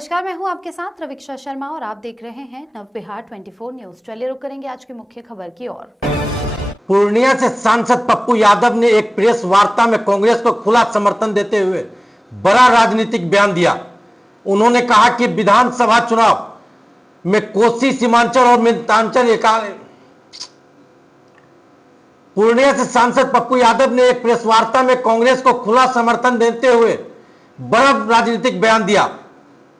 नमस्कार, मैं हूं आपके साथ रविक्षा शर्मा और आप देख रहे हैं नव बिहार 24 न्यूज। चलिए रुक करेंगे आज की मुख्य खबर की ओर। पूर्णिया से सांसद पप्पू यादव ने एक प्रेस वार्ता में कांग्रेस को खुला समर्थन देते हुए बड़ा राजनीतिक बयान दिया। उन्होंने कहा कि विधानसभा चुनाव में कोसी सीमांचल और मिथिलांचल पूर्णिया से सांसद पप्पू यादव ने एक प्रेस वार्ता में कांग्रेस को खुला समर्थन देते हुए बड़ा राजनीतिक बयान दिया।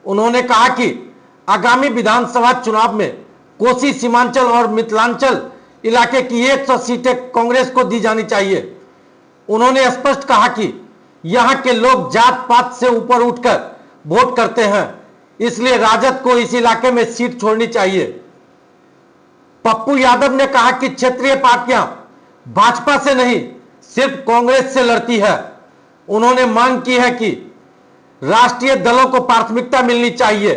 उन्होंने कहा कि आगामी विधानसभा चुनाव में कोसी सीमांचल और मिथिलांचल इलाके की 100 सीटें कांग्रेस को दी जानी चाहिए। उन्होंने स्पष्ट कहा कि यहां के लोग जात पात से ऊपर उठकर वोट करते हैं, इसलिए राजद को इस इलाके में सीट छोड़नी चाहिए। पप्पू यादव ने कहा कि क्षेत्रीय पार्टियां भाजपा से नहीं सिर्फ कांग्रेस से लड़ती है। उन्होंने मांग की है कि राष्ट्रीय दलों को प्राथमिकता मिलनी चाहिए।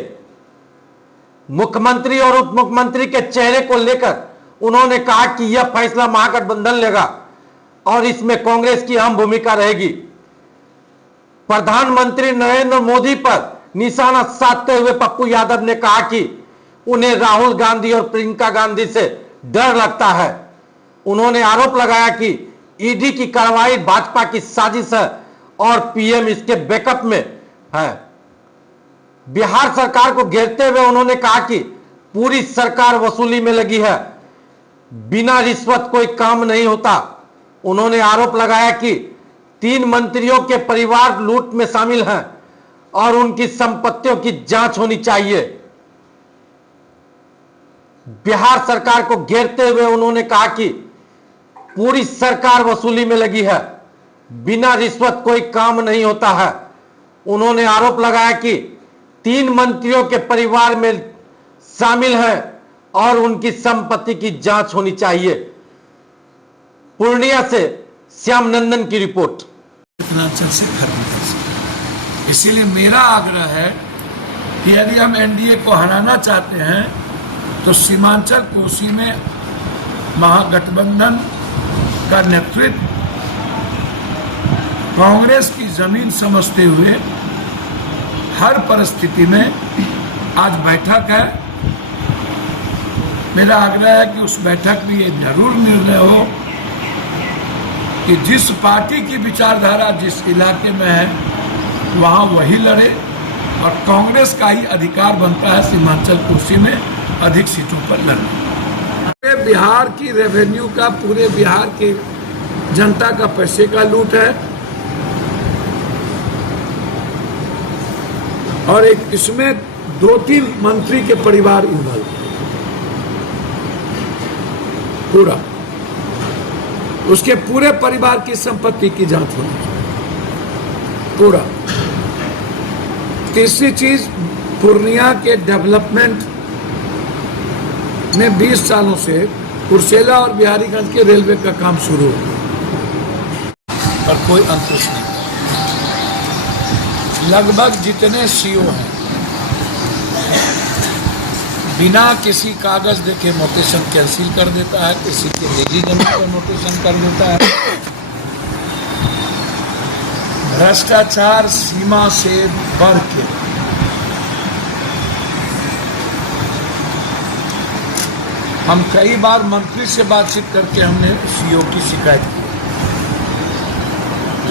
मुख्यमंत्री और उप मुख्यमंत्री के चेहरे को लेकर उन्होंने कहा कि यह फैसला महागठबंधन लेगा और इसमें कांग्रेस की अहम भूमिका रहेगी। प्रधानमंत्री नरेंद्र मोदी पर निशाना साधते हुए पप्पू यादव ने कहा कि उन्हें राहुल गांधी और प्रियंका गांधी से डर लगता है। उन्होंने आरोप लगाया कि ईडी की कार्रवाई भाजपा की साजिश है और पीएम इसके बैकअप में है। बिहार सरकार को घेरते हुए उन्होंने कहा कि पूरी सरकार वसूली में लगी है, बिना रिश्वत कोई काम नहीं होता। उन्होंने आरोप लगाया कि 3 मंत्रियों के परिवार लूट में शामिल हैं और उनकी संपत्तियों की जांच होनी चाहिए। बिहार सरकार को घेरते हुए उन्होंने कहा कि पूरी सरकार वसूली में लगी है, बिना रिश्वत कोई काम नहीं होता है। उन्होंने आरोप लगाया कि 3 मंत्रियों के परिवार में शामिल हैं और उनकी संपत्ति की जांच होनी चाहिए। पूर्णिया से श्याम नंदन की रिपोर्ट। मिथिलांचल से खत्म कर सके, इसीलिए मेरा आग्रह है कि यदि हम एनडीए को हराना चाहते हैं तो सीमांचल कोसी में महागठबंधन का नेतृत्व कांग्रेस की जमीन समझते हुए हर परिस्थिति में आज बैठक है। मेरा आग्रह है कि उस बैठक में ये जरूर निर्णय हो कि जिस पार्टी की विचारधारा जिस इलाके में है वहां वही लड़े और कांग्रेस का ही अधिकार बनता है सीमांचल कोसी में अधिक सीटों पर लड़ना। पूरे बिहार की रेवेन्यू का, पूरे बिहार के जनता का पैसे का लूट है और एक इसमें 2-3 मंत्री के परिवार इन्वॉल्व पूरा, उसके पूरे परिवार की संपत्ति की जांच होनी पूरा। तीसरी चीज, पूर्णिया के डेवलपमेंट में 20 सालों से कुर्सेला और बिहारीगंज के रेलवे का काम शुरू हो और कोई अंकुश नहीं। लगभग जितने सीओ हैं बिना किसी कागज देखे नोटिशन कैंसिल कर देता है, किसी के निजी जमीन पर नोटिशन कर देता है। भ्रष्टाचार सीमा से बढ़ के हम कई बार मंत्री से बातचीत करके हमने सीओ की शिकायत की।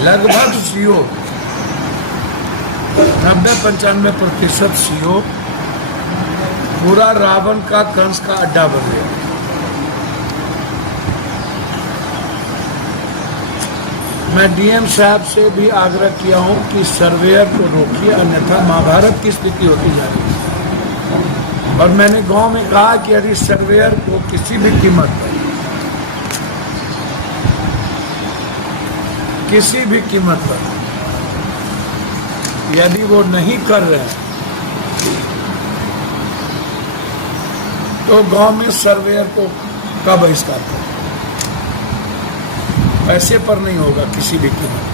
लगभग सीओ 90-95% सीओ पूरा रावण का कंस का अड्डा बन गया। मैं डीएम साहब से भी आग्रह किया हूं कि सर्वेयर को रोकिए, अन्यथा महाभारत की स्थिति होती जा रही है। और मैंने गांव में कहा कि यदि सर्वेयर को किसी भी कीमत पर, किसी भी कीमत पर यदि वो नहीं कर रहे हैं तो गांव में सर्वेयर को का बहिष्कार करें। पैसे पर नहीं होगा किसी भी कीमत।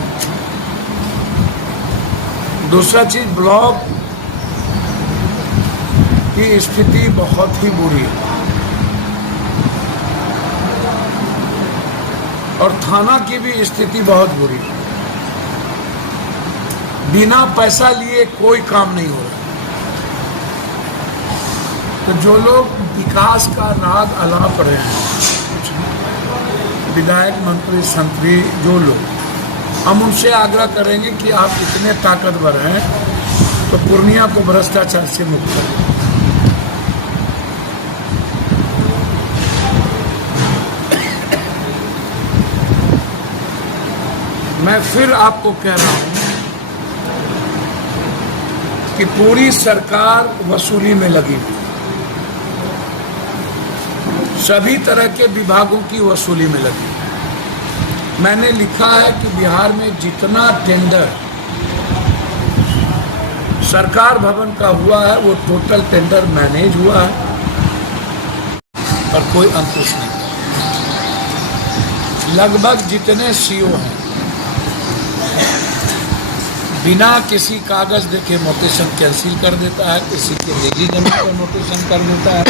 दूसरा चीज, ब्लॉक की स्थिति बहुत ही बुरी है और थाना की भी स्थिति बहुत बुरी है। बिना पैसा लिए कोई काम नहीं हो रहा। तो जो लोग विकास का राग अलाप रहे हैं, विधायक, मंत्री, संतरी, जो लोग, हम उनसे आग्रह करेंगे कि आप इतने ताकतवर हैं तो पूर्णिया को भ्रष्टाचार से मुक्त करें। मैं फिर आपको कह रहा हूं कि पूरी सरकार वसूली में लगी हुई, सभी तरह के विभागों की वसूली में लगी। मैंने लिखा है कि बिहार में जितना टेंडर सरकार भवन का हुआ है वो टोटल टेंडर मैनेज हुआ है और कोई अंकुश नहीं। लगभग जितने सीओ हैं बिना किसी कागज देखे नोटिशन कैंसिल कर देता है, किसी के निजी जमीन पर नोटिशन कर देता है।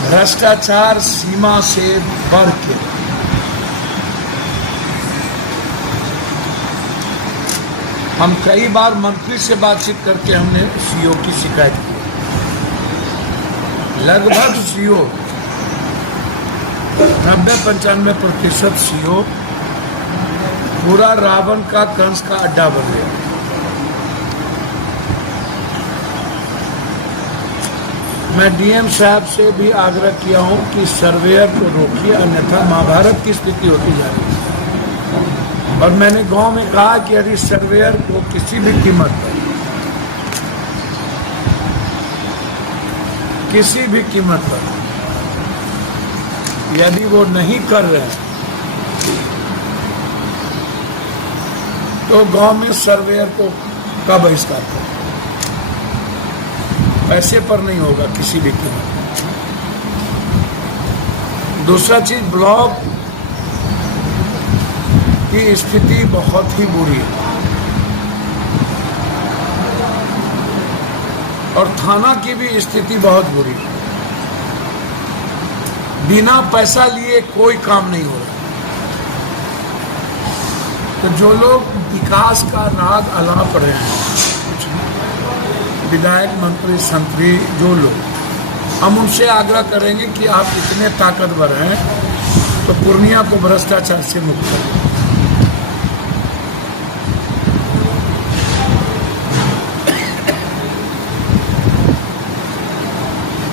भ्रष्टाचार सीमा से बढ़ के हम कई बार मंत्री से बातचीत करके हमने सीओ की शिकायत की। लगभग सीओ 90-95% सीओ पूरा रावण का कंस का अड्डा बन गया। मैं डीएम साहब से भी आग्रह किया हूं कि सर्वेयर को रोकिए, अन्यथा महाभारत की स्थिति होती जा रही है। और मैंने गांव में कहा कि यदि सर्वेयर को किसी भी कीमत पर, किसी भी कीमत पर यदि वो नहीं कर रहे हैं तो गांव में सर्वेयर को का बहिष्कार करें। पैसे पर नहीं होगा किसी भी कीमत। दूसरा चीज, ब्लॉक की स्थिति बहुत ही बुरी है और थाना की भी स्थिति बहुत बुरी है। बिना पैसा लिए कोई काम नहीं हो रहा। तो जो लोग विकास का राग अलाप रहे हैं, विधायक, मंत्री, संतरी, जो लोग, हम उनसे आग्रह करेंगे कि आप इतने ताकतवर हैं तो पूर्णिया को भ्रष्टाचार से मुक्त करें।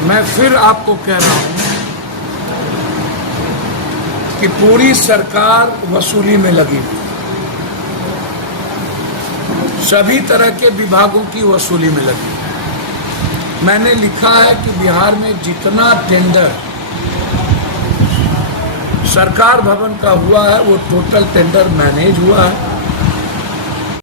मैं फिर आपको कह रहा हूं कि पूरी सरकार वसूली में लगी हुई, सभी तरह के विभागों की वसूली में लगी। मैंने लिखा है कि बिहार में जितना टेंडर सरकार भवन का हुआ है वो टोटल टेंडर मैनेज हुआ है